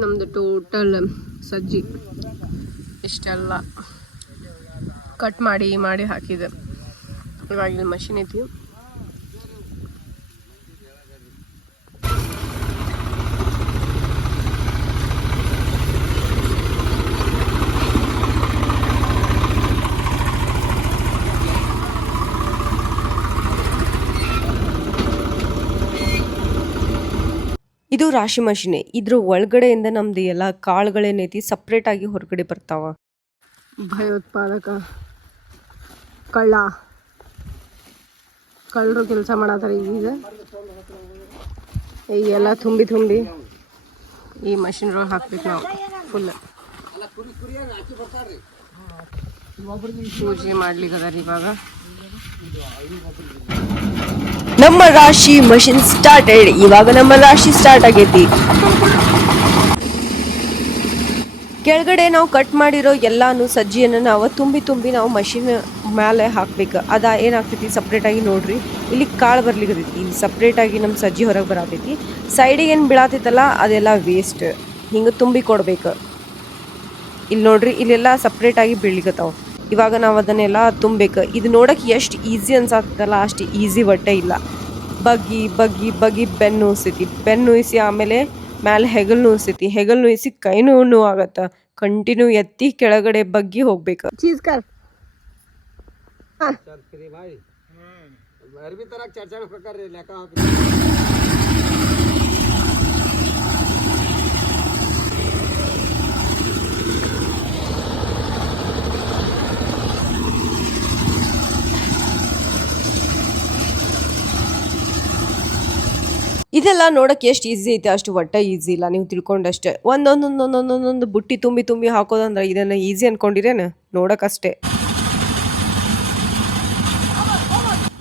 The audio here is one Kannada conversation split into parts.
ನಮ್ಮದು ಟೋಟಲ್ ಸಜ್ಜಿ ಇಷ್ಟೆಲ್ಲ ಕಟ್ ಮಾಡಿ ಹಾಕಿದೆ. ಇವಾಗ ಇಲ್ಲಿ ಮಷಿನ್ ಐತಿ. ಇದು ರಾಶಿ ಮಷಿನ್. ಇದ್ರ ಒಳಗಡೆಯಿಂದ ನಮ್ದು ಎಲ್ಲ ಕಾಳುಗಳೇನೈತಿ ಸಪ್ರೇಟ್ ಆಗಿ ಹೊರಗಡೆ ಬರ್ತಾವ. ಭಯೋತ್ಪಾದಕ ಕಳ್ಳರು ಕೆಲಸ ಮಾಡತ್ತಾರೆ. ಈಗೆಲ್ಲ ತುಂಬಿ ಈ ಮಷಿನ್ ಒಳಗೆ ಹಾಕ್ಬೇಕು ನಾವು. ಫುಲ್ ಪೂಜೆ ಮಾಡ್ಲಿಕ್ಕೆ ಅದಾರ ಇವಾಗ. ನಮ್ಮ ರಾಶಿ ಮಷಿನ್ ಸ್ಟಾರ್ಟೆಡ್. ಇವಾಗ ನಮ್ಮ ರಾಶಿ ಸ್ಟಾರ್ಟ್ ಆಗೈತಿ. ಕೆಳಗಡೆ ನಾವು ಕಟ್ ಮಾಡಿರೋ ಎಲ್ಲಾನು ಸಜ್ಜಿಯನ್ನು ನಾವು ತುಂಬಿ ನಾವು ಮಷಿನ್ ಮೇಲೆ ಹಾಕ್ಬೇಕು. ಅದ ಏನಾಗ್ತೈತಿ ಸಪ್ರೇಟ್ ಆಗಿ ನೋಡ್ರಿ. ಇಲ್ಲಿ ಕಾಳು ಬರ್ಲಿಕ್ಕತೈತಿ. ಇಲ್ಲಿ ಸಪ್ರೇಟ್ ಆಗಿ ನಮ್ಮ ಸಜ್ಜಿ ಹೊರಗೆ ಬರತೈತಿ. ಸೈಡಿಗೆ ಏನು ಬೀಳತೈತಲ್ಲ ಅದೆಲ್ಲ ವೇಸ್ಟ್. ಹಿಂಗೆ ತುಂಬಿ ಕೊಡ್ಬೇಕು. ಇಲ್ಲಿ ನೋಡ್ರಿ, ಇಲ್ಲೆಲ್ಲ ಸಪ್ರೇಟ್ ಆಗಿ ಬೀಳ್ಲಿಕ್ಕತ್ತಾವ. ಇವಾಗ ನಾವು ಅದನ್ನೆಲ್ಲ ತುಂಬಬೇಕು. ಇದು ನೋಡಕ್ಕೆ ಎಷ್ಟು ಈಸಿ ಅನ್ಸತ್ತಲ್ಲ ಅಷ್ಟು ಈಸಿ ಒಟ್ಟೆ ಇಲ್ಲ. ಬಗ್ಗಿ ಬೆನ್ನು ನುಯ್ಸೈತಿ. ಬೆನ್ನು ನುಯ್ಸಿ ಆಮೇಲೆ ಮ್ಯಾಲೆ ಹೆಗಲು ನುಯ್ಸೈತಿ. ಹೆಗಲು ನುಯ್ಸಿ ಕೈನೂ ನೋವಾಗತ್ತ. ಕಂಟಿನ್ಯೂ ಎತ್ತಿ ಕೆಳಗಡೆ ಬಗ್ಗಿ ಹೋಗ್ಬೇಕು. ಇದೆಲ್ಲ ನೋಡಕ್ಕೆ ಎಷ್ಟು ಈಸಿ ಐತೆ ಅಷ್ಟು ಒಟ್ಟ ಈಸಿ ಇಲ್ಲ. ನೀವು ತಿಳ್ಕೊಂಡಷ್ಟೇ. ಒಂದೊಂದೊಂದೊಂದೊಂದೊಂದು ಬುಟ್ಟಿ ತುಂಬಿ ಹಾಕೋದಂದ್ರೆ ಇದನ್ನ ಈಸಿ ಅನ್ಕೊಂಡಿರೇನು? ನೋಡಕ್ಕಷ್ಟೇ.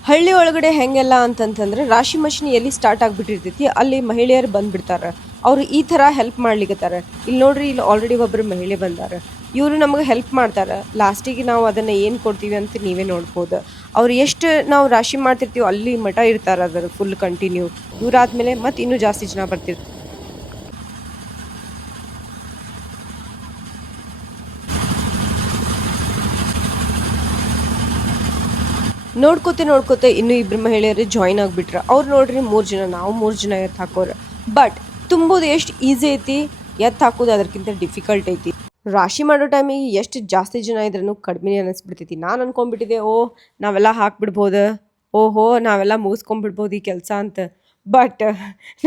ಹಳ್ಳಿ ಒಳಗಡೆ ಹೆಂಗೆಲ್ಲ ಅಂತಂತಂದ್ರೆ ರಾಶಿ ಮಷಿನ್ ಎಲ್ಲಿ ಸ್ಟಾರ್ಟ್ ಆಗಿಬಿಟ್ಟಿರ್ತೈತಿ ಅಲ್ಲಿ ಮಹಿಳೆಯರು ಬಂದ್ಬಿಡ್ತಾರೆ. ಅವ್ರು ಈ ಥರ ಹೆಲ್ಪ್ ಮಾಡ್ಲಿಕ್ಕತ್ತಾರೆ. ಇಲ್ಲಿ ನೋಡ್ರಿ, ಇಲ್ಲಿ ಆಲ್ರೆಡಿ ಒಬ್ಬರು ಮಹಿಳೆ ಬಂದಾರ. ಇವರು ನಮಗೆ ಹೆಲ್ಪ್ ಮಾಡ್ತಾರೆ. ಲಾಸ್ಟಿಗೆ ನಾವು ಅದನ್ನು ಏನು ಕೊಡ್ತೀವಿ ಅಂತ ನೀವೇ ನೋಡ್ಬೋದು. ಅವ್ರು ಎಷ್ಟು ನಾವು ರಾಶಿ ಮಾಡ್ತಿರ್ತೀವಿ ಅಲ್ಲಿ ಮಠ ಇರ್ತಾರೆ. ಅದರ ಫುಲ್ ಕಂಟಿನ್ಯೂ. ಇವರಾದ್ಮೇಲೆ ಮತ್ತೆ ಇನ್ನೂ ಜಾಸ್ತಿ ಜನ ಬರ್ತಿರ್ತಾರೆ. ನೋಡ್ಕೋತೆ ಇನ್ನೂ ಇಬ್ಬರು ಮಹಿಳೆಯರು ಜಾಯ್ನ್ ಆಗಿಬಿಟ್ರ. ಅವ್ರು ನೋಡ್ರಿ 3 ಜನ, ನಾವು 3 ಜನ ಎತ್ತು ಹಾಕೋರು. ಬಟ್ ತುಂಬೋದು ಎಷ್ಟು ಈಸಿ ಐತಿ, ಎತ್ತು ಹಾಕೋದು ಅದಕ್ಕಿಂತ ಡಿಫಿಕಲ್ಟ್ ಐತಿ. ರಾಶಿ ಮಾಡೋ ಟೈಮಿಗೆ ಎಷ್ಟು ಜಾಸ್ತಿ ಜನ ಇದ್ರೂ ಕಡಿಮೆ ಅನಿಸ್ಬಿಡ್ತೈತಿ. ನಾನು ಅನ್ಕೊಂಡ್ಬಿಟ್ಟಿದ್ದೆ ನಾವೆಲ್ಲ ಹಾಕ್ಬಿಡ್ಬೋದು, ನಾವೆಲ್ಲ ಮುಗಿಸ್ಕೊಂಡ್ಬಿಡ್ಬೋದು ಈ ಕೆಲಸ ಅಂತ. ಬಟ್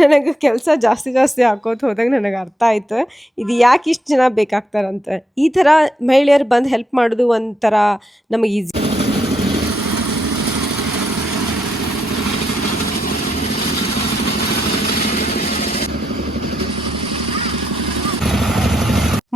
ನನಗೆ ಕೆಲಸ ಜಾಸ್ತಿ ಹಾಕೋತ ಹೋದಾಗ ನನಗೆ ಅರ್ಥ ಆಯ್ತು ಇದು ಯಾಕೆ ಇಷ್ಟು ಜನ ಬೇಕಾಗ್ತಾರಂತ. ಈ ಥರ ಮಹಿಳೆಯರು ಬಂದು ಹೆಲ್ಪ್ ಮಾಡೋದು ಒಂಥರ ನಮಗೆ ಈಸಿ.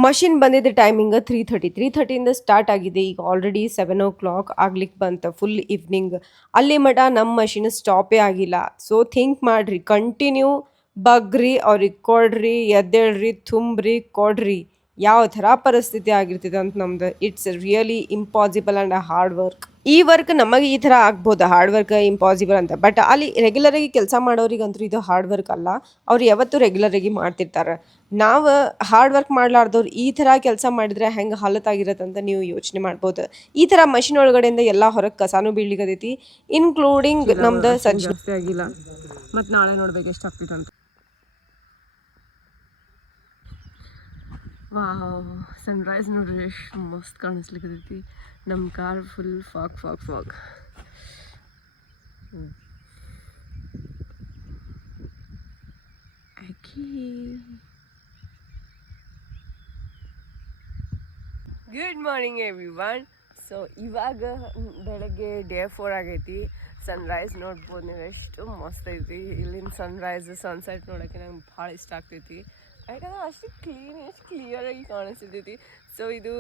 ಮಷಿನ್ ಬಂದಿದ್ದ ಟೈಮಿಂಗ್ 3:30 ಸ್ಟಾರ್ಟ್ ಆಗಿದೆ. ಈಗ ಆಲ್ರೆಡಿ 7 o'clock ಆಗ್ಲಿಕ್ಕೆ ಬಂತು. Full evening. ಅಲ್ಲಿ ಮಟ ನಮ್ಮ ಮಷಿನ್ ಸ್ಟಾಪೇ ಆಗಿಲ್ಲ. ಸೊ ಥಿಂಕ್ ಮಾಡ್ರಿ, ಕಂಟಿನ್ಯೂ ಬಗ್ರಿ, ಅವ್ರಿಗೆ ಕೊಡ್ರಿ, ಎದ್ದೇಳ್ರಿ, ತುಂಬ್ರಿ, ಕೊಡ್ರಿ. ಯಾವ ಥರ ಪರಿಸ್ಥಿತಿ ಆಗಿರ್ತದೆ ಅಂತ ನಮ್ದು. It's really impossible and hard work. ಈ ವರ್ಕ್ ನಮಗೆ ಈ ಥರ ಆಗ್ಬೋದು, ಹಾರ್ಡ್ ವರ್ಕ್ ಇಂಪಾಸಿಬಲ್ ಅಂತ. ಬಟ್ ಅಲ್ಲಿ ರೆಗ್ಯುಲರಾಗಿ ಕೆಲಸ ಮಾಡೋರಿಗಂತೂ ಇದು ಹಾರ್ಡ್ ವರ್ಕ್ ಅಲ್ಲ. ಅವ್ರು ಯಾವತ್ತೂ ರೆಗ್ಯುಲರಾಗಿ ಮಾಡ್ತಿರ್ತಾರೆ. ನಾವು ಹಾರ್ಡ್ ವರ್ಕ್ ಮಾಡಲಾರ್ದವ್ರು ಈ ಥರ ಕೆಲಸ ಮಾಡಿದರೆ ಹೆಂಗೆ ಹಾಲತ್ತಾಗಿರತ್ತೆ ಅಂತ ನೀವು ಯೋಚನೆ ಮಾಡ್ಬೋದು. ಈ ಥರ ಮಷಿನ್ ಒಳಗಡೆಯಿಂದ ಎಲ್ಲ ಹೊರಗೆ ಕಸಾನು ಬೀಳ್ಲಿಕ್ಕತೈತಿ, ಇನ್ಕ್ಲೂಡಿಂಗ್ ನಮ್ದು ಸಜ್ಜಿ ಜಾಸ್ತಿ ಆಗಿಲ್ಲ. ಮತ್ತು ನಾಳೆ ನೋಡ್ಬೇಕು ಎಷ್ಟು ಆಗ್ತೈತೆ ಅಂತ. ಸನ್ರೈಸ್ ನೋಡ್ರಿ ಎಷ್ಟು ಮಸ್ತ್ ಕಾಣಿಸ್ಲಿಕ್ಕತೈತಿ. ನಮ್ಮ car full fog. Good morning everyone. So ಇವಾಗ ಬೆಳಗ್ಗೆ ಡೇ 4 ಆಗೈತಿ. ಸನ್ರೈಸ್ ನೋಡ್ಬೋದು ನೀವು, ಎಷ್ಟು ಮಸ್ತ್ ಐತಿ. ಇಲ್ಲಿನ ಸನ್ರೈಸ್ ಸನ್ಸೆಟ್ ನೋಡೋಕ್ಕೆ ನಂಗೆ ಭಾಳ ಇಷ್ಟ ಆಗ್ತೈತಿ. ಯಾಕಂದ್ರೆ ಅಷ್ಟು ಕ್ಲಿಯರಾಗಿ ಕಾಣಿಸ್ತೈತಿ. ಸೊ ಇದು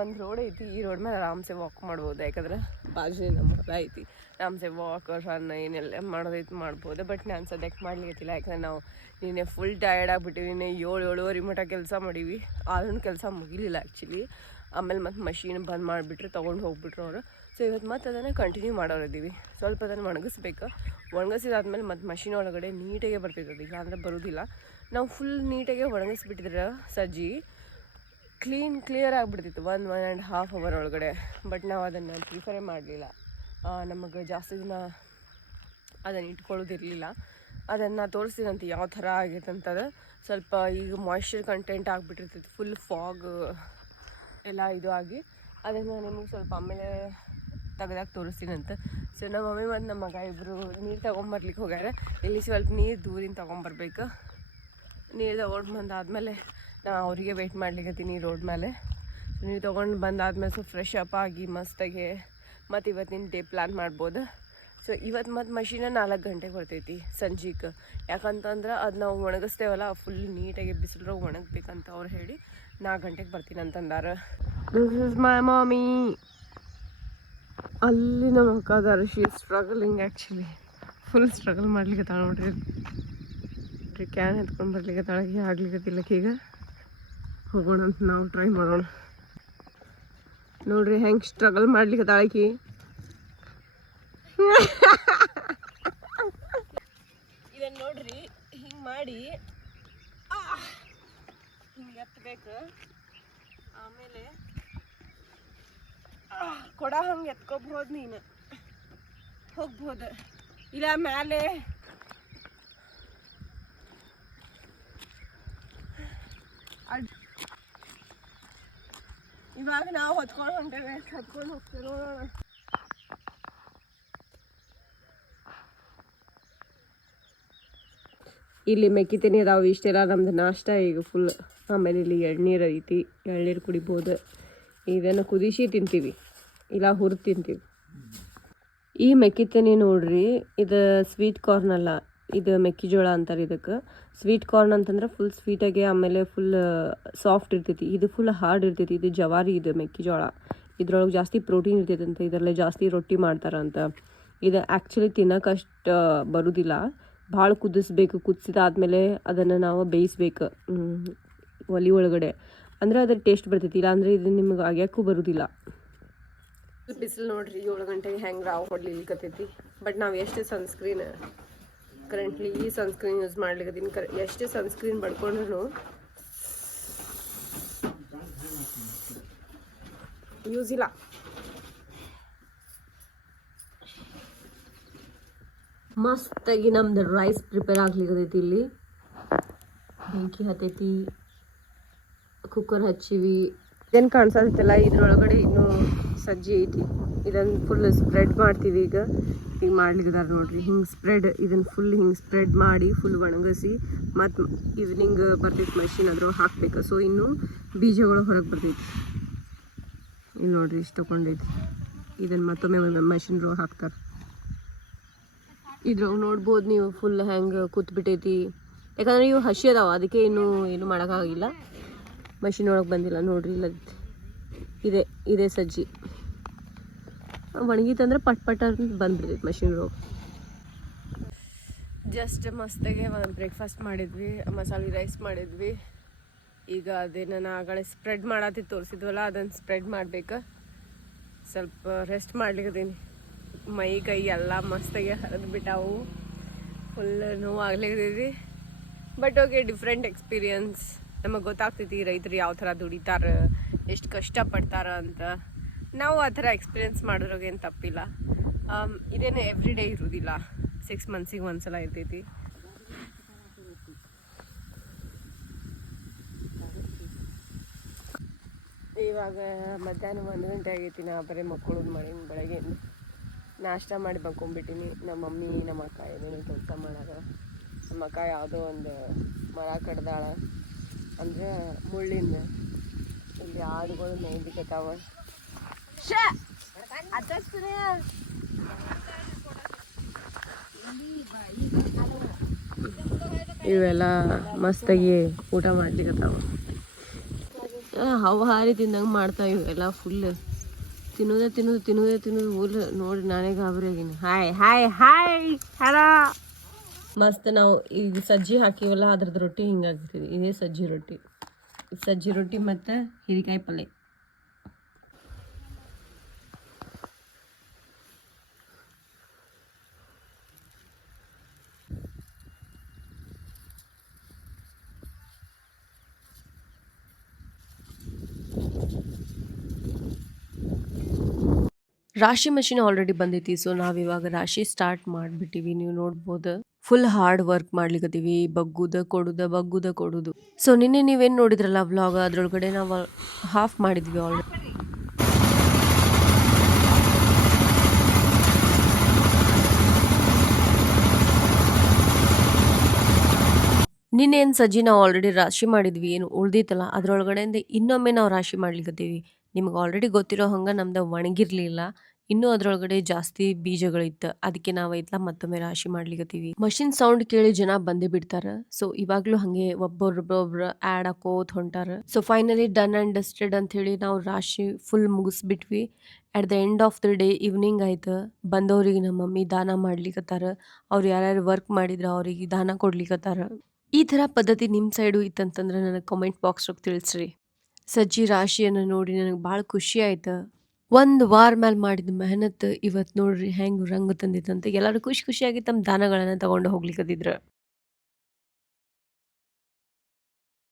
ಒಂದು ರೋಡ್ ಐತಿ. ಈ ರೋಡ್ ಮೇಲೆ ಆರಾಮ್ಸೆ ವಾಕ್ ಮಾಡ್ಬೋದು. ಯಾಕಂದ್ರೆ ಬಾಜು ನಮ್ಮ ಹೊಲ ಐತಿ. ಆರಾಮ್ಸೆ ವಾಕ್ ರನ್ ಏನೆಲ್ಲ ಮಾಡೋದೈತಿ ಮಾಡ್ಬೋದು. ಬಟ್ ನಾನು ಸದ್ಯಕ್ಕೆ ಮಾಡ್ಲಿಕ್ಕಿಲ್ಲ. ಯಾಕಂದ್ರೆ ನಾವು ನಿನ್ನೆ ಫುಲ್ ಟಯರ್ಡ್ ಆಗಿಬಿಟ್ಟಿವಿ. ನಿನ್ನೆ 7-7:30 ಮಟ್ಟ ಕೆಲಸ ಮಾಡೀವಿ. ಆದ್ರೂ ಕೆಲಸ ಮುಗಿಲಿಲ್ಲ ಆ್ಯಕ್ಚುಲಿ. ಆಮೇಲೆ ಮತ್ತೆ ಮಷೀನ್ ಬಂದ್ ಮಾಡಿಬಿಟ್ರೆ ತೊಗೊಂಡು ಹೋಗ್ಬಿಟ್ರು ಅವರು. ಸೊ ಇವತ್ತು ಮತ್ತೆ ಅದನ್ನು ಕಂಟಿನ್ಯೂ ಮಾಡೋರಿದ್ದೀವಿ. ಸ್ವಲ್ಪ ಅದನ್ನು ಒಣಗಿಸ್ಬೇಕು. ಒಣಗಿಸಿದಾದ್ಮೇಲೆ ಮತ್ತೆ ಮಷೀನ್ ಒಳಗಡೆ ನೀಟಾಗೆ ಬರ್ತೈತೆ. ಇಲ್ಲ ಅಂದರೆ ಬರೋದಿಲ್ಲ. ನಾವು ಫುಲ್ ನೀಟಾಗಿ ಒಣಗಿಸ್ಬಿಟ್ಟಿದ್ರೆ ಸಜ್ಜಿ ಕ್ಲಿಯರ್ ಆಗಿಬಿಡ್ತಿತ್ತು 1.5 ಅವರ್ ಒಳಗಡೆ. ಬಟ್ ನಾವು ಅದನ್ನು ಪ್ರಿಫರೇ ಮಾಡಲಿಲ್ಲ. ನಮಗೆ ಜಾಸ್ತಿ ದಿನ ಅದನ್ನು ಇಟ್ಕೊಳ್ಳೋದಿರಲಿಲ್ಲ. ಅದನ್ನು ತೋರಿಸ್ತೀನಂತ ಯಾವ ಥರ ಆಗೈತೆ ಅಂತದ. ಸ್ವಲ್ಪ ಈಗ ಮಾಯ್ಶ್ಚರ್ ಕಂಟೆಂಟ್ ಆಗಿಬಿಟ್ಟಿರ್ತೈತಿ, ಫುಲ್ ಫಾಗ್ ಎಲ್ಲ ಇದು ಆಗಿ. ಅದನ್ನು ನಿಮಗೆ ಸ್ವಲ್ಪ ಆಮೇಲೆ ತೆಗ್ದಾಗ ತೋರಿಸ್ತೀನಂತ. ಸೊ ನಮ್ಮ ಮಮ್ಮಿ ಮತ್ತು ನಮ್ಮ ಮಗ ಇಬ್ಬರು ನೀರು ತೊಗೊಂಬರ್ಲಿಕ್ಕೆ ಹೋಗ್ಯಾರ. ಇಲ್ಲಿ ಸ್ವಲ್ಪ ನೀರು ದೂರಿಂದ ತೊಗೊಂಬರ್ಬೇಕು. ನೀರು ತೊಗೊಂಡು ಬಂದಾದಮೇಲೆ ನಾ ಅವರಿಗೆ ವೆಯ್ಟ್ ಮಾಡ್ಲಿಕ್ಕತ್ತೀನಿ ರೋಡ್ ಮೇಲೆ. ನೀರು ತೊಗೊಂಡು ಬಂದಾದ್ಮೇಲೆ ಸ್ವಲ್ಪ ಫ್ರೆಶ್ ಅಪ್ ಆಗಿ ಮಸ್ತಾಗಿ ಮತ್ತು ಇವತ್ತಿನ ಡೇ ಪ್ಲ್ಯಾನ್ ಮಾಡ್ಬೋದು. ಸೊ ಇವತ್ತು ಮತ್ತು ಮಷೀನ 4 ಗಂಟೆಗೆ ಬರ್ತೈತಿ ಸಂಜೆಗೆ. ಯಾಕಂತಂದ್ರೆ ಅದು ನಾವು ಒಣಗಿಸ್ತೇವಲ್ಲ, ಫುಲ್ ನೀಟಾಗಿ ಬಿಸಿಲ್ರಾಗ ಒಣಗಬೇಕಂತ ಅವ್ರು ಹೇಳಿ 4 ಗಂಟೆಗೆ ಬರ್ತೀನಿ ಅಂತಂದಾರ. ದಿಸ್ ಇಸ್ ಮೈ ಮಾಮಿ. ಅಲ್ಲಿ ನಮ್ಮ ಅಕ್ಕ ಅದಾರ. She struggling actually, full struggle ಮಾಡ್ಲಿಕ್ಕೆ ನೋಡ್ರಿ. ಕ್ಯಾನ್ ಎತ್ಕೊಂಡು ಬರ್ಲಿಕ್ಕೆ ತಾಳಗಿ ಆಗ್ಲಿಕ್ಕತ್ತಿಲ್ಲಕ್ಕೆ. ಈಗ ಹೋಗೋಣ ಅಂತ ನಾವು ಟ್ರೈ ಮಾಡೋಣ. ನೋಡ್ರಿ ಹೆಂಗೆ ಸ್ಟ್ರಗಲ್ ಮಾಡ್ಲಿಕ್ಕೆ ತಾಳಕಿ. ಇದನ್ನು ನೋಡ್ರಿ ಹಿಂಗೆ ಮಾಡಿ ಹಿಂಗೆ ಎತ್ತಬೇಕು. ಆಮೇಲೆ ಕೊಡ ಹಂಗೆ ಎತ್ಕೋಬಹುದು, ನೀನು ಹೋಗ್ಬೋದು. ಇಲ್ಲ ಮೇಲೆ ಇವಾಗ ನಾವು ಹೊತ್ಕೊಂಡು ಹೊಂಟೇವೆ. ಹೊತ್ಕೊಂಡು ಹೋಗ್ತೇವೆ, ನೋಡೋಣ. ಇಲ್ಲಿ ಮೆಕ್ಕಿತೇನೆ ಅದಾವೆ. ಇಷ್ಟೆಲ್ಲ ನಮ್ದು ನಾಷ್ಟ ಈಗ ಫುಲ್. ಆಮೇಲೆ ಇಲ್ಲಿ ಎಳ್ನೀರು ಐತಿ, ಎಳ್ನೀರು ಕುಡಿಬೋದು. ಇದನ್ನು ಕುದಿಸಿ ತಿಂತೀವಿ, ಇಲ್ಲ ಹುರಿದು ತಿಂತೀವಿ. ಈ ಮೆಕ್ಕಿತೇನೆ ನೋಡ್ರಿ, ಇದು ಸ್ವೀಟ್ ಕಾರ್ನ್ ಅಲ್ಲ, ಇದು ಮೆಕ್ಕೆಜೋಳ ಅಂತಾರೆ ಇದಕ್ಕೆ. ಸ್ವೀಟ್ ಕಾರ್ನ್ ಅಂತಂದ್ರೆ ಫುಲ್ ಸ್ವೀಟಾಗಿ, ಆಮೇಲೆ ಫುಲ್ ಸಾಫ್ಟ್ ಇರ್ತೈತಿ. ಇದು ಫುಲ್ ಹಾರ್ಡ್ ಇರ್ತೈತಿ. ಇದು ಜವಾರಿ, ಇದು ಮೆಕ್ಕೆಜೋಳ. ಇದ್ರೊಳಗೆ ಜಾಸ್ತಿ ಪ್ರೋಟೀನ್ ಇರ್ತೈತೆ ಅಂತ, ಇದರಲ್ಲೇ ಜಾಸ್ತಿ ರೊಟ್ಟಿ ಮಾಡ್ತಾರಂತ. ಇದು ಆ್ಯಕ್ಚುಲಿ ತಿನ್ನೋಕಷ್ಟು ಬರೋದಿಲ್ಲ, ಭಾಳ ಕುದಿಸ್ಬೇಕು. ಕುದಿಸಿದಾದ್ಮೇಲೆ ಅದನ್ನು ನಾವು ಬೇಯಿಸ್ಬೇಕು ಒಲೆ ಒಳಗಡೆ, ಅಂದರೆ ಅದ್ರ ಟೇಸ್ಟ್ ಬರ್ತೈತಿ. ಇಲ್ಲ ಅಂದರೆ ಇದು ನಿಮ್ಗೆ ಆಗ್ಯಾಕ್ಕೂ ಬರೋದಿಲ್ಲ. ಬಿಸಿಲು ನೋಡ್ರಿ 7 ಗಂಟೆಗೆ ಹೆಂಗೆ ರಾವ್ ಹೊಡ್ಲಿಕ್ಕತ್ತೈತಿ. ಬಟ್ ನಾವು ಎಷ್ಟು ಸನ್ಸ್ಕ್ರೀನ್ ಕರೆಂಟ್ಲಿ ಈ ಸನ್ಸ್ಕ್ರೀನ್ ಯೂಸ್ ಮಾಡ್ಲಿಕ್ಕತ್ತೀನಿ. ಎಷ್ಟು ಸನ್ಸ್ಕ್ರೀನ್ ಬಡ್ಕೊಂಡ್ರು ಯೂಸ್ ಇಲ್ಲ. ಮಸ್ತಾಗಿ ನಮ್ದು ರೈಸ್ ಪ್ರಿಪೇರ್ ಆಗ್ಲಿಕ್ಕತೈತಿ. ಇಲ್ಲಿ ಬೆಂಕಿ ಹತ್ತೈತಿ, ಕುಕ್ಕರ್ ಹಚ್ಚಿವಿ. ಏನು ಕಾಣಿಸತ್ತಲ್ಲ, ಇದ್ರೊಳಗಡೆ ಇನ್ನೂ ಸಜ್ಜಿ ಐತಿ. ಇದನ್ನು ಫುಲ್ ಸ್ಪ್ರೆಡ್ ಮಾಡ್ತೀವಿ. ಈಗ ಮಾಡ್ಲಿಕ್ಕದಾರ ನೋಡ್ರಿ, ಹಿಂಗೆ ಸ್ಪ್ರೆಡ್. ಇದನ್ನು ಫುಲ್ ಹಿಂಗೆ ಸ್ಪ್ರೆಡ್ ಮಾಡಿ ಫುಲ್ ಒಣಗಿಸಿ ಮತ್ತು ಈವ್ನಿಂಗ್ ಬರ್ತೈತಿ ಮಷಿನ್, ಅದ್ರೊಳಗೆ ಹಾಕ್ಬೇಕು. ಸೊ ಇನ್ನೂ ಬೀಜಗಳು ಹೊರಗೆ ಬರ್ತೈತಿ. ಇಲ್ಲಿ ನೋಡ್ರಿ ಇಷ್ಟು ತೊಗೊಂಡೈತಿ. ಇದನ್ನು ಮತ್ತೊಮ್ಮೆ ಮಷಿನ್ರೊಳಗೆ ಹಾಕ್ತಾರೆ. ಇದ್ರೊಳಗೆ ನೋಡ್ಬೋದು ನೀವು ಫುಲ್ ಹೆಂಗೆ ಕೂತ್ಬಿಟ್ಟೈತಿ. ಯಾಕಂದ್ರೆ ಇವು ಹಸಿ ಅದಾವ, ಅದಕ್ಕೆ ಇನ್ನೂ ಏನು ಮಾಡೋಕ್ಕಾಗಿಲ್ಲ. ಮಷಿನ್ ಒಳಗೆ ಬಂದಿಲ್ಲ ನೋಡ್ರಿ. ಇಲ್ಲ ಇದೇ ಸಜ್ಜಿ ಒಣಗಿತಂದ್ರೆ ಪಟ್ ಅಂತ ಬಂದ್ಬಿಡ್ತೈತಿ ಮಷಿನ್ ಒಳಗೆ. ಜಸ್ಟ್ ಮಸ್ತಾಗೆ ಬ್ರೇಕ್ಫಾಸ್ಟ್ ಮಾಡಿದ್ವಿ, ಮಸಾಲೆ ರೈಸ್ ಮಾಡಿದ್ವಿ. ಈಗ ಅದೇನ ಆಗಲೇ ಸ್ಪ್ರೆಡ್ ಮಾಡತ್ತಿ ತೋರಿಸಿದ್ವಲ್ಲ, ಅದನ್ನು ಸ್ಪ್ರೆಡ್ ಮಾಡ್ಬೇಕು. ಸ್ವಲ್ಪ ರೆಸ್ಟ್ ಮಾಡ್ಲಿಕ್ಕದೀನಿ. ಮೈ ಕೈ ಎಲ್ಲ ಮಸ್ತಾಗಿ ಹರಿದು ಬಿಟ್ಟಾವು, ಫುಲ್ ನೋವು ಆಗ್ಲಿಕ್ಕದೈತಿ. But okay, different experience. ನಮಗೆ ಗೊತ್ತಾಗ್ತೈತಿ ರೈತರು ಯಾವ ಥರ ದುಡಿತಾರೆ, ಎಷ್ಟು ಕಷ್ಟಪಡ್ತಾರೆ ಅಂತ. ನಾವು ಆ ಥರ ಎಕ್ಸ್ಪೀರಿಯನ್ಸ್ ಮಾಡೋದ್ರಾಗೇನು ತಪ್ಪಿಲ್ಲ. ಇದೇನು ಎವ್ರಿ ಡೇ ಇರೋದಿಲ್ಲ, 6 ಮಂತ್ಸಿಗೆ ಒಂದ್ಸಲ ಇರ್ತೈತಿ. ಇವಾಗ ಮಧ್ಯಾಹ್ನ 1 ಗಂಟೆ ಆಗೈತಿ. ನಾ ಬರೀ ಮಕ್ಕಳದ್ದು ಮಾಡೀನಿ. ಬೆಳಗ್ಗೆ ನಾಷ್ಟ ಮಾಡಿ ಮಕ್ಕೊಂಬಿಟ್ಟಿನಿ. ನಮ್ಮ ಮಮ್ಮಿ ನಮ್ಮ ಅಕ್ಕ ಏನೇನೋ ಕೆಲಸ ಮಾಡಾರ. ನಮ್ಮ ಅಕ್ಕ ಯಾವುದೋ ಒಂದು ಮರ ಕಡ್ದಾಳ, ಅಂದರೆ ಮುಳ್ಳಿಂದ. ಇಲ್ಲಿ ಆಡುಗಳು ಮೇಯ್ಲಿಕತ್ತಾವ. ಇವೆಲ್ಲ ಮಸ್ತಾಗಿ ಊಟ ಮಾಡ್ಲಿಕತ್ತಾವ. ಹವು ಹಾರಿ ತಿಂದಂಗೆ ಮಾಡ್ತಾವೆ ಇವೆಲ್ಲ. ಫುಲ್ ತಿನ್ನೋದೇ ಫುಲ್. ನೋಡಿ ನಾನೇ ಗಾಬರಿ ಆಗೀನಿ. Hi hello. ಮಸ್ತ್. ನಾವು ಈಗ ಸಜ್ಜಿ ಹಾಕಿವಲ್ಲ, ಅದ್ರದ್ದು ರೊಟ್ಟಿ ಹಿಂಗಾಗ್ತದೆ. ಇದೇ ಸಜ್ಜಿ ರೊಟ್ಟಿ ಮತ್ತು ಹೀರೆಕಾಯಿ ಪಲ್ಯ. ರಾಶಿ ಮಷಿನ್ ಆಲ್ರೆಡಿ ಬಂದೈತಿ. ಸೊ ನಾವಿವಾಗ ರಾಶಿ ಸ್ಟಾರ್ಟ್ ಮಾಡಿಬಿಟ್ಟಿವಿ. ನೀವು ನೋಡ್ಬೋದು ಫುಲ್ ಹಾರ್ಡ್ ವರ್ಕ್ ಮಾಡ್ಲಿಕತ್ತೀವಿ. ಬಗ್ಗುದ ಕೊಡುದು. ಸೊ ನಿನ್ನೆ ನೀವೇನು ನೋಡಿದ್ರಲ್ಲ ವ್ಲಾಗ್, ಅದ್ರೊಳಗಡೆ ನಾವು ಹಾಫ್ ಮಾಡಿದ್ವಿ ಆಲ್ರೆಡಿ. ನಿನ್ನೇನು ಸಜ್ಜಿ ನಾವು ಆಲ್ರೆಡಿ ರಾಶಿ ಮಾಡಿದ್ವಿ, ಏನು ಉಳ್ದಿತ್ತಲ್ಲ ಅದ್ರೊಳಗಡೆಯಿಂದ ಇನ್ನೊಮ್ಮೆ ನಾವು ರಾಶಿ ಮಾಡ್ಲಿಕತ್ತೀವಿ. ನಿಮ್ಗೆ ಆಲ್ರೆಡಿ ಗೊತ್ತಿರೋ ಹಂಗೆ ನಮ್ದು ಒಣಗಿರ್ಲಿಲ್ಲ, ಇನ್ನೂ ಅದ್ರೊಳಗಡೆ ಜಾಸ್ತಿ ಬೀಜಗಳಿತ್ತು. ಅದಕ್ಕೆ ನಾವು ಐತ್ಲ ಮತ್ತೊಮ್ಮೆ ರಾಶಿ ಮಾಡ್ಲಿಕತ್ತೀವಿ. ಮಷಿನ್ ಸೌಂಡ್ ಕೇಳಿ ಜನ ಬಂದೇ ಬಿಡ್ತಾರ. ಸೊ ಇವಾಗ್ಲೂ ಹಂಗೆ ಒಬ್ಬೊಬ್ರು ಆ್ಯಡ್ ಹಾಕೋತ್ ಹೊಂಟಾರ. So finally done and dusted ಅಂತ ಹೇಳಿ ನಾವು ರಾಶಿ ಫುಲ್ ಮುಗಿಸ್ಬಿಟ್ವಿ. At the end of the day evening ಆಯ್ತು. ಬಂದವ್ರಿಗೆ ನಮ್ಮ ಮಮ್ಮಿ ದಾನ ಮಾಡ್ಲಿಕತ್ತಾರ. ಅವ್ರು ಯಾರ್ಯಾರು ವರ್ಕ್ ಮಾಡಿದ್ರ ಅವ್ರಿಗೆ ದಾನ ಕೊಡ್ಲಿಕತ್ತಾರ. ಈ ಥರ ಪದ್ಧತಿ ನಿಮ್ಮ ಸೈಡು ಇತ್ತಂತಂದ್ರೆ ನನಗೆ ಕಮೆಂಟ್ ಬಾಕ್ಸ್ಗೆ ತಿಳಿಸ್ರಿ. ಸಜ್ಜಿ ರಾಶಿಯನ್ನು ನೋಡಿ ನನಗೆ ಭಾಳ ಖುಷಿ ಆಯ್ತು. ಒಂದು ವಾರ ಮೇಲೆ ಮಾಡಿದ ಮೆಹನತ್ ಇವತ್ತು ನೋಡ್ರಿ ಹೆಂಗೆ ರಂಗ ತಂದಿತ್ತಂತ. ಎಲ್ಲರೂ ಖುಷಿಯಾಗಿ ತಮ್ಮ ದಾನಗಳನ್ನು ತಗೊಂಡು ಹೋಗ್ಲಿಕ್ಕದಿದ್ರು.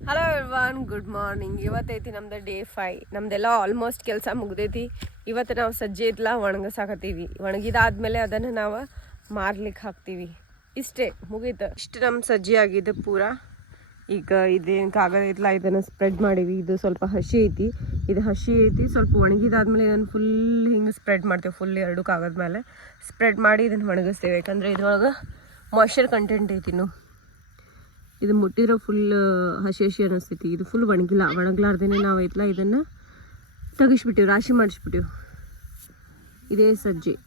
Hello everyone, good morning. ಇವತ್ತೈತಿ ನಮ್ದು ಡೇ 5. ನಮ್ದೆಲ್ಲ ಆಲ್ಮೋಸ್ಟ್ ಕೆಲಸ ಮುಗ್ದೈತಿ. ಇವತ್ತು ನಾವು ಸಜ್ಜೆ ಇದ್ಲ ಒಣಗಿಸಾಕತ್ತೀವಿ. ಒಣಗಿದಾದ್ಮೇಲೆ ಅದನ್ನು ನಾವು ಮಾರ್ಲಿಕ್ಕೆ ಹಾಕ್ತೀವಿ. ಇಷ್ಟೇ ಮುಗೀತು. ಇಷ್ಟು ನಮ್ಮ ಸಜ್ಜಿ ಆಗಿದೆ ಪೂರ. ಈಗ ಇದೇನು ಕಾಗದ ಐತಲ್ಲ ಇದನ್ನು ಸ್ಪ್ರೆಡ್ ಮಾಡೀವಿ. ಇದು ಸ್ವಲ್ಪ ಹಸಿ ಐತಿ, ಸ್ವಲ್ಪ ಒಣಗಿದಾದ್ಮೇಲೆ ಇದನ್ನು ಫುಲ್ ಹಿಂಗೆ ಸ್ಪ್ರೆಡ್ ಮಾಡ್ತೇವೆ. ಫುಲ್ 2 ಕಾಗದ ಮೇಲೆ ಸ್ಪ್ರೆಡ್ ಮಾಡಿ ಇದನ್ನು ಒಣಗಿಸ್ತೇವೆ. ಯಾಕಂದರೆ ಇದ್ರೊಳಗೆ ಮಾಯ್ಶ್ಚರ್ ಕಂಟೆಂಟ್ ಐತಿ. ಇದು ಮುಟ್ಟಿರೋ ಫುಲ್ ಹಸಿ ಅನ್ನಿಸ್ತೈತಿ. ಇದು ಫುಲ್ ಒಣಗ್ಲಾರ್ದೇನೆ ನಾವು ಐತಲ್ಲ ಇದನ್ನು ತೆಗಿಸ್ಬಿಟ್ಟಿವಿ, ರಾಶಿ ಮಾಡಿಸ್ಬಿಟ್ಟಿವಿ. ಇದೇ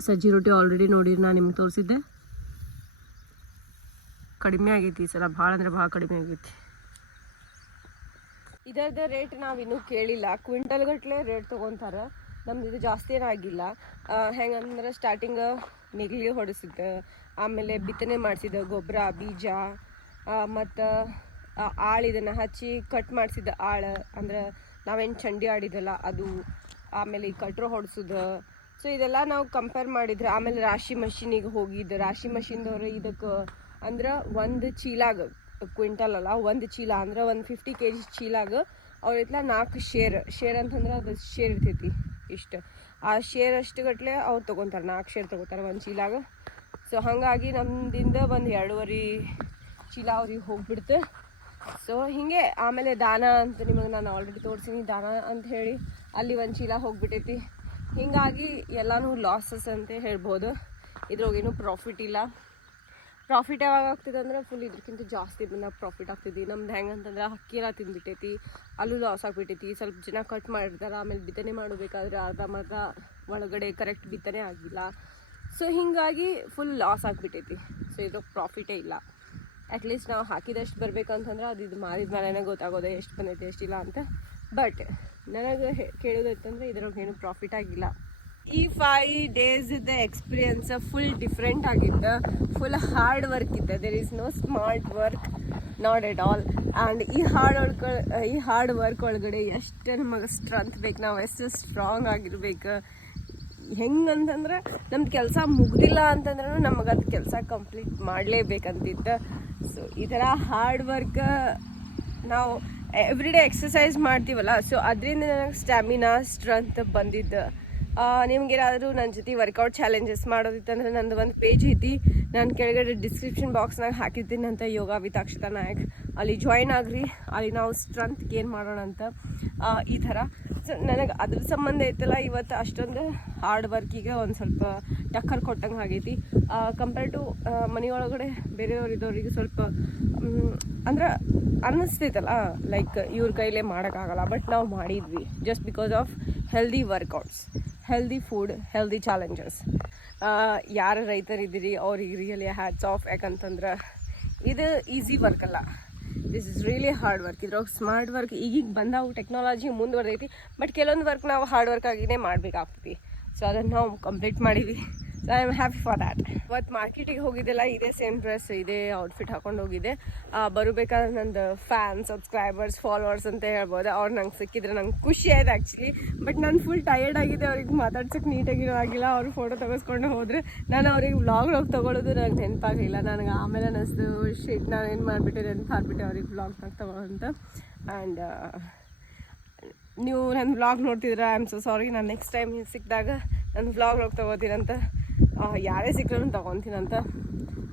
ಸಜ್ಜಿ ರೊಟ್ಟಿ ಆಲ್ರೆಡಿ ನೋಡಿರಿ, ನಾನು ನಿಮ್ಗೆ ತೋರಿಸಿದ್ದೆ. ಕಡಿಮೆ ಆಗೈತಿ ಈ ಸಲ, ಭಾಳ ಅಂದ್ರೆ ಭಾಳ ಕಡಿಮೆ ಆಗೈತಿ. ಇದರದ ರೇಟ್ ನಾವು ಇನ್ನೂ ಕೇಳಿಲ್ಲ. ಕ್ವಿಂಟಲ್ ಗಟ್ಟಲೆ ರೇಟ್ ತೊಗೊತಾರೆ. ನಮ್ದು ಇದು ಜಾಸ್ತಿ ಏನಾಗಿಲ್ಲ. ಹೆಂಗಂದ್ರೆ ಸ್ಟಾರ್ಟಿಂಗ್ ನೆಗಲಿ ಹೊಡಿಸಿದ್ದು, ಆಮೇಲೆ ಬಿತ್ತನೆ ಮಾಡಿಸಿದ್ದು, ಗೊಬ್ಬರ ಬೀಜ ಮತ್ತು ಆಳು ಇದನ್ನು ಹಚ್ಚಿ ಕಟ್ ಮಾಡಿಸಿದ್ದು ಆಳು, ಅಂದ್ರೆ ನಾವೇನು ಚಂಡಿ ಆಡಿದಲ್ಲ ಅದು, ಆಮೇಲೆ ಈ ಕಟ್ರು ಹೊಡ್ಸೋದು. ಸೊ ಇದೆಲ್ಲ ನಾವು ಕಂಪೇರ್ ಮಾಡಿದ್ರೆ, ಆಮೇಲೆ ರಾಶಿ ಮಷೀನಿಗೆ ಹೋಗಿದ್ದು. ರಾಶಿ ಮಷೀನ್ದವ್ರು ಇದಕ್ಕೆ ಅಂದ್ರೆ ಒಂದು ಚೀಲಾಗ, ಕ್ವಿಂಟಲ್ ಅಲ್ಲ, ಒಂದು ಚೀಲ ಅಂದ್ರೆ 150 kg ಚೀಲಾಗ ಅವ್ರ ಇತ್ಲ 4 ಶೇರ್ ಅಂತಂದ್ರೆ ಅದು ಶೇರ್ ಇರ್ತೈತಿ. ಇಷ್ಟು ಆ ಶೇರ್ ಅಷ್ಟು ಗಟ್ಲೆ ಅವ್ರು ತೊಗೊತಾರೆ. 4 ಶೇರ್ ತೊಗೋತಾರೆ ಒಂದು ಚೀಲಾಗ. ಸೊ ಹಾಗಾಗಿ ನಮ್ದಿಂದ ಒಂದು 2.5 ಚೀಲ ಅವ್ರಿಗೆ ಹೋಗ್ಬಿಡ್ತು. ಸೊ ಹೀಗೆ ಆಮೇಲೆ ದಾನ ಅಂತ ನಿಮಗೆ ನಾನು ಆಲ್ರೆಡಿ ತೋರಿಸಿನಿ. ದಾನ ಅಂತ ಹೇಳಿ ಅಲ್ಲಿ ಒಂದು ಚೀಲ ಹೋಗ್ಬಿಟ್ಟೈತಿ. ಹೀಗಾಗಿ ಎಲ್ಲನೂ ಲಾಸಸ್ ಅಂತ ಹೇಳ್ಬೋದು. ಇದ್ರೊಳಗೇನು ಪ್ರಾಫಿಟ್ ಇಲ್ಲ. ಪ್ರಾಫಿಟ್ ಯಾವಾಗ ಆಗ್ತಿದೆ ಅಂದರೆ ಫುಲ್ ಇದಕ್ಕಿಂತ ಜಾಸ್ತಿ ನಾವು ಪ್ರಾಫಿಟ್ ಆಗ್ತಿದ್ವಿ. ನಮ್ದು ಹೆಂಗೆ ಅಂತಂದ್ರೆ ಅಕ್ಕಿ ಎಲ್ಲ ತಿಂದ್ಬಿಟ್ಟೈತಿ, ಅಲ್ಲೂ ಲಾಸ್ ಆಗಿಬಿಟ್ಟೈತಿ. ಸ್ವಲ್ಪ ಜನ ಕಟ್ ಮಾಡಿರ್ತಾರೆ, ಆಮೇಲೆ ಬಿತ್ತನೆ ಮಾಡಬೇಕಾದ್ರೆ ಅರ್ಧ ಒಳಗಡೆ ಕರೆಕ್ಟ್ ಬಿತ್ತನೆ ಆಗಿಲ್ಲ. ಸೊ ಹೀಗಾಗಿ ಫುಲ್ ಲಾಸ್ ಆಗಿಬಿಟ್ಟೈತಿ. ಸೊ ಇದು ಪ್ರಾಫಿಟೇ ಇಲ್ಲ. ಅಟ್ಲೀಸ್ಟ್ ನಾವು ಹಾಕಿದಷ್ಟು ಬರಬೇಕಂತಂದ್ರೆ ಅದು ಇದು ಮಾರಿದ ಮೇಲೆ ಗೊತ್ತಾಗೋದೆ ಎಷ್ಟು ಬಂದೈತೆ ಎಷ್ಟಿಲ್ಲ ಅಂತ. ಬಟ್ ನನಗೆ ಕೇಳೋದೈತಂದ್ರೆ ಇದ್ರೊಳಗೆ ಏನು ಪ್ರಾಫಿಟ್ ಆಗಿಲ್ಲ. ಈ 5 days ಎಕ್ಸ್ಪೀರಿಯನ್ಸ್ ಫುಲ್ ಡಿಫ್ರೆಂಟ್ ಆಗಿತ್ತು. ಫುಲ್ ಹಾರ್ಡ್ ವರ್ಕ್ ಇತ್ತು. There is no smart work, not at all. And ಈ ಹಾರ್ಡ್ ವರ್ಕ್ ಒಳಗಡೆ ಎಷ್ಟು ನಮಗೆ ಸ್ಟ್ರೆಂತ್ ಬೇಕು, ನಾವು ಎಷ್ಟು ಸ್ಟ್ರಾಂಗ್ ಆಗಿರ್ಬೇಕು. ಹೆಂಗಂತಂದ್ರೆ ನಮ್ದು ಕೆಲಸ ಮುಗ್ದಿಲ್ಲ ಅಂತಂದ್ರೂ ನಮಗೆ ಅದು ಕೆಲಸ ಕಂಪ್ಲೀಟ್ ಮಾಡಲೇಬೇಕಂತಿತ್ತು. ಸೊ ಈ ಥರ ಹಾರ್ಡ್ ವರ್ಕ್ ನಾವು ಎವ್ರಿಡೇ ಎಕ್ಸಸೈಸ್ ಮಾಡ್ತೀವಲ್ಲ, ಸೊ ಅದರಿಂದ ನನಗೆ ಸ್ಟ್ಯಾಮಿನಾ ಸ್ಟ್ರೆಂತ್ ಬಂದಿದ್ದು. ನಿಮ್ಗೇನಾದರೂ ನನ್ನ ಜೊತೆ ವರ್ಕೌಟ್ ಚಾಲೆಂಜಸ್ ಮಾಡೋದಿತ್ತಂದ್ರೆ ನಂದು ಒಂದು ಪೇಜ್ ಐತಿ, ನಾನು ಕೆಳಗಡೆ ಡಿಸ್ಕ್ರಿಪ್ಷನ್ ಬಾಕ್ಸ್ನಾಗ ಹಾಕಿರ್ತೀನಿ ಅಂತ, ಯೋಗ ವಿತ್ ಅಕ್ಷತಾ ನಾಯಕ್. ಅಲ್ಲಿ ಜಾಯ್ನ್ ಆಗ್ರಿ. ಅಲ್ಲಿ ನಾವು ಸ್ಟ್ರೆಂತ್ ಗೇನ್ ಮಾಡೋಣ ಅಂತ ಈ ಥರ. ಸೊ ನನಗೆ ಅದ್ರ ಸಂಬಂಧ ಐತಲ್ಲ ಇವತ್ತು ಅಷ್ಟೊಂದು ಹಾರ್ಡ್ ವರ್ಕಿಗೆ ಒಂದು ಸ್ವಲ್ಪ ಟಕ್ಕರ್ ಕೊಟ್ಟಂಗೆ ಆಗೈತಿ. ಕಂಪೇರ್ ಟು ಮನೆಯೊಳಗಡೆ ಬೇರೆಯವ್ರು ಇದ್ದವ್ರಿಗೆ ಸ್ವಲ್ಪ ಅಂದ್ರೆ ಅನ್ನಿಸ್ತೈತಲ್ಲ, ಲೈಕ್ ಇವ್ರ ಕೈಲೇ ಮಾಡೋಕ್ಕಾಗಲ್ಲ. ಬಟ್ ನಾವು ಮಾಡಿದ್ವಿ just because of healthy workouts, healthy food, healthy challenges. ಯಾರು ರೈತರಿದ್ದೀರಿ ಅವ್ರಿಗೆ ರಿಯಲಿ ಹ್ಯಾಟ್ಸ್ ಆಫ್. ಯಾಕಂತಂದ್ರೆ ಇದು ಈಸಿ ವರ್ಕ್ ಅಲ್ಲ, this is really hard work. ಇದ್ರಾಗ ಸ್ಮಾರ್ಟ್ ವರ್ಕ್ ಈಗೀಗ ಬಂದಾವು, ಟೆಕ್ನಾಲಜಿ ಮುಂದುವರೆದೈತಿ. ಬಟ್ ಕೆಲವೊಂದು ವರ್ಕ್ ನಾವು ಹಾರ್ಡ್ ವರ್ಕ್ ಆಗಿನೇ ಮಾಡಬೇಕಾಗ್ತದೆ. ಸೊ ಅದನ್ನು ನಾವು ಕಂಪ್ಲೀಟ್ ಮಾಡಿದ್ವಿ. So I am happy for that. ಇವತ್ತು ಮಾರ್ಕೆಟಿಗೆ ಹೋಗಿದ್ದೆಲ್ಲ ಇದೇ ಸೇಮ್ ಡ್ರೆಸ್, ಇದೇ ಔಟ್ಫಿಟ್ ಹಾಕೊಂಡು ಹೋಗಿದ್ದೆ. ಬರಬೇಕಾದ್ರೆ ನಂದು ಫ್ಯಾನ್, ಸಬ್ಸ್ಕ್ರೈಬರ್ಸ್, ಫಾಲೋವರ್ಸ್ ಅಂತ ಹೇಳ್ಬೋದು, ಅವ್ರು ನಂಗೆ ಸಿಕ್ಕಿದ್ರೆ ನಂಗೆ ಖುಷಿ ಆಯ್ತು ಆ್ಯಕ್ಚುಲಿ. ಬಟ್ ನಾನು ಫುಲ್ ಟಯರ್ಡ್ ಆಗಿದೆ, ಅವ್ರಿಗೆ ಮಾತಾಡ್ಸೋಕ್ಕೆ ನೀಟಾಗಿರೋ ಆಗಿಲ್ಲ. ಅವ್ರು ಫೋಟೋ ತೆಗೆಸ್ಕೊಂಡು ಹೋದರೆ ನಾನು ಅವ್ರಿಗೆ ವ್ಲಾಗ್ ತೊಗೊಳೋದು ನನಗೆ ನೆನಪಾಗಿಲ್ಲ. ನನಗೆ ಆಮೇಲೆ ಅನ್ನಿಸ್ತು ಶಿಟ್, ನಾನು ಏನು ಮಾಡಿಬಿಟ್ಟೆ, ನೆನಪಾಗ್ಬಿಟ್ಟೆ ಅವ್ರಿಗೆ ವ್ಲಾಗ್ನಾಗ ತೊಗೊಳ್ಳೋಂತ. ಆ್ಯಂಡ್ ನೀವು ನನ್ನ ವ್ಲಾಗ್ ನೋಡ್ತಿದ್ರೆ ಐ ಆಮ್ ಸೊ ಸಾರಿ. ನಾನು ನೆಕ್ಸ್ಟ್ ಟೈಮ್ ಸಿಕ್ಕಿದಾಗ ನನ್ನ ವ್ಲಾಗ್ ತೊಗೋತೀನಂತ, ಯಾರೇ ಸಿಕ್ಕರೂ ತೊಗೊತೀನಂತ.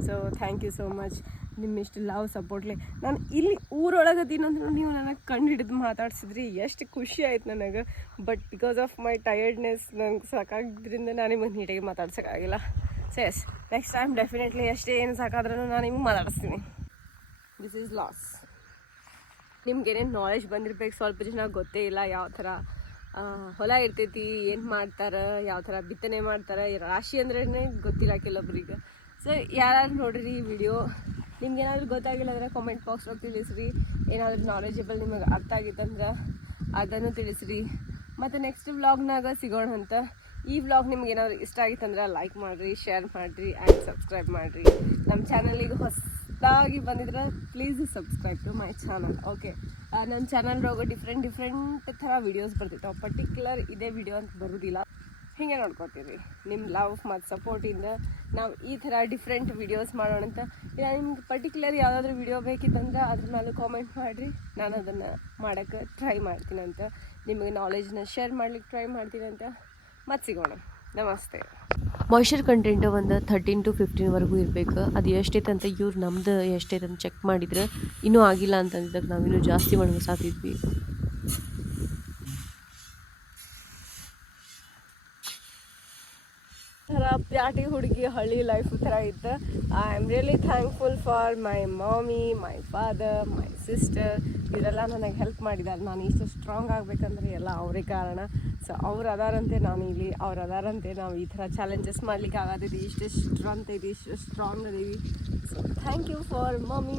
So thank you so much ನಿಮ್ಮಿಷ್ಟು ಲವ್ ಸಪೋರ್ಟ್ಲಿ. ನಾನು ಇಲ್ಲಿ ಊರೊಳಗದೀನಂದ್ರೆ ನೀವು ನನಗೆ ಕಂಡು ಹಿಡಿದು ಮಾತಾಡ್ಸಿದ್ರಿ, ಎಷ್ಟು ಖುಷಿ ಆಯ್ತು ನನಗೆ. But because of my tiredness ನಂಗೆ ಸಾಕಾಗಿದ್ದರಿಂದ ನಾನು ನಿಮಗೆ ನೀಟಾಗಿ ಮಾತಾಡ್ಸೋಕ್ಕಾಗಿಲ್ಲ. So yes, next time definitely ಎಷ್ಟೇ ಏನು ಸಾಕಾದ್ರೂ ನಾನು ನಿಮಗೆ ಮಾತಾಡಿಸ್ತೀನಿ. This is last. ನಿಮ್ಗೇನೇನು ನಾಲೆಜ್ ಬಂದಿರ್ಬೇಕು, ಸ್ವಲ್ಪ ಜನ ಗೊತ್ತೇ ಇಲ್ಲ ಯಾವ ಥರ ಹೊಲ ಇರ್ತೈತಿ, ಏನು ಮಾಡ್ತಾರೆ, ಯಾವ ಥರ ಬಿತ್ತನೆ ಮಾಡ್ತಾರೆ, ರಾಶಿ ಅಂದ್ರೇ ಗೊತ್ತಿಲ್ಲ ಕೆಲವೊಬ್ರಿಗೆ. ಸೊ ಯಾರು ನೋಡ್ರಿ ಈ ವಿಡಿಯೋ, ನಿಮ್ಗೇನಾದ್ರೂ ಗೊತ್ತಾಗಿಲ್ಲ ಅಂದರೆ ಕಾಮೆಂಟ್ ಬಾಕ್ಸ್ನಾಗ ತಿಳಿಸ್ರಿ. ಏನಾದರೂ ನಾಲೆಜಬಲ್ ನಿಮಗೆ ಅರ್ಥ ಆಗಿತ್ತಂದ್ರೆ ಅದನ್ನು ತಿಳಿಸ್ರಿ. ಮತ್ತು ನೆಕ್ಸ್ಟ್ ವ್ಲಾಗ್ನಾಗ ಸಿಗೋಣ ಅಂತ. ಈ ವ್ಲಾಗ್ ನಿಮ್ಗೆ ಏನಾದರೂ ಇಷ್ಟ ಆಗಿತ್ತಂದ್ರೆ ಲೈಕ್ ಮಾಡಿರಿ, ಶೇರ್ ಮಾಡಿರಿ ಆ್ಯಂಡ್ ಸಬ್ಸ್ಕ್ರೈಬ್ ಮಾಡಿರಿ. ನಮ್ಮ ಚಾನಲಿಗೆ ಹೊಸದಾಗಿ ಬಂದಿದ್ರೆ please subscribe to my channel. Okay, ನನ್ನ ಚಾನಲ್ದಾಗ ಡಿಫ್ರೆಂಟ್ ಥರ ವೀಡಿಯೋಸ್ ಬರ್ತಿರ್ತಾವೆ. ಪರ್ಟಿಕ್ಯುಲರ್ ಇದೇ ವಿಡಿಯೋ ಅಂತ ಬರೋದಿಲ್ಲ. ಹೀಗೆ ನೋಡ್ಕೊತೀವಿ. ನಿಮ್ಮ ಲವ್ ಮತ್ತು ಸಪೋರ್ಟಿಂದ ನಾವು ಈ ಥರ ಡಿಫ್ರೆಂಟ್ ವೀಡಿಯೋಸ್ ಮಾಡೋಣ ಅಂತ. ಇಲ್ಲ ನಿಮ್ಗೆ ಪರ್ಟಿಕ್ಯುಲರ್ ಯಾವುದಾದ್ರೂ ವಿಡಿಯೋ ಬೇಕಿತ್ತಂದ್ರೆ ಅದ್ರ ಮೇಲೆ ಕಾಮೆಂಟ್ ಮಾಡಿರಿ, ನಾನು ಅದನ್ನು ಮಾಡೋಕ್ಕೆ ಟ್ರೈ ಮಾಡ್ತೀನಂತ. ನಿಮಗೆ ನಾಲೆಜ್ನ ಶೇರ್ ಮಾಡ್ಲಿಕ್ಕೆ ಟ್ರೈ ಮಾಡ್ತೀನಂತ. ಮತ್ತೆ ಸಿಗೋಣ. ನಮಸ್ತೆ. ಮಾಯ್ಶ್ಚರ್ ಕಂಟೆಂಟ್ ಒಂದು 13 to 15ವರೆಗೂ ಇರಬೇಕು. ಅದು ಎಷ್ಟೈತೆ ಅಂತ ಇವ್ರು ನಮ್ದು ಎಷ್ಟೈತೆ ಅಂತ ಚೆಕ್ ಮಾಡಿದ್ರೆ ಇನ್ನೂ ಆಗಿಲ್ಲ ಅಂತಂದಿದ್ದಾಗ ನಾವು ಇನ್ನೂ ಜಾಸ್ತಿ ಒಣಗಿಸಾತಿದ್ವಿ. ಥರ ಪ್ಯಾಟಿ ಹುಡುಗಿ ಹಳ್ಳಿ ಲೈಫ್ ಥರ ಇತ್ತು. I am really thankful for my Mami, my father, my sister. ಇವರೆಲ್ಲ ನನಗೆ ಹೆಲ್ಪ್ ಮಾಡಿದ್ದಾರೆ. ನಾನು ಇಷ್ಟು ಸ್ಟ್ರಾಂಗ್ ಆಗಬೇಕಂದ್ರೆ ಎಲ್ಲ ಅವರೇ ಕಾರಣ. ಸೊ ಅವ್ರು ಅದಾರಂತೆ ನಾನು ಇಲ್ಲಿ, ಅವ್ರು ಅದಾರಂತೆ ನಾವು ಈ ಥರ ಚಾಲೆಂಜಸ್ ಮಾಡ್ಲಿಕ್ಕೆ ಆಗತ್ತಿದ್ದೀವಿ, ಇಷ್ಟು ಸ್ಟ್ರಾಂಗ್ ಇದೀವಿ, ಇಷ್ಟು ಸ್ಟ್ರಾಂಗ್ ಅದೀವಿ. So thank you for mummy.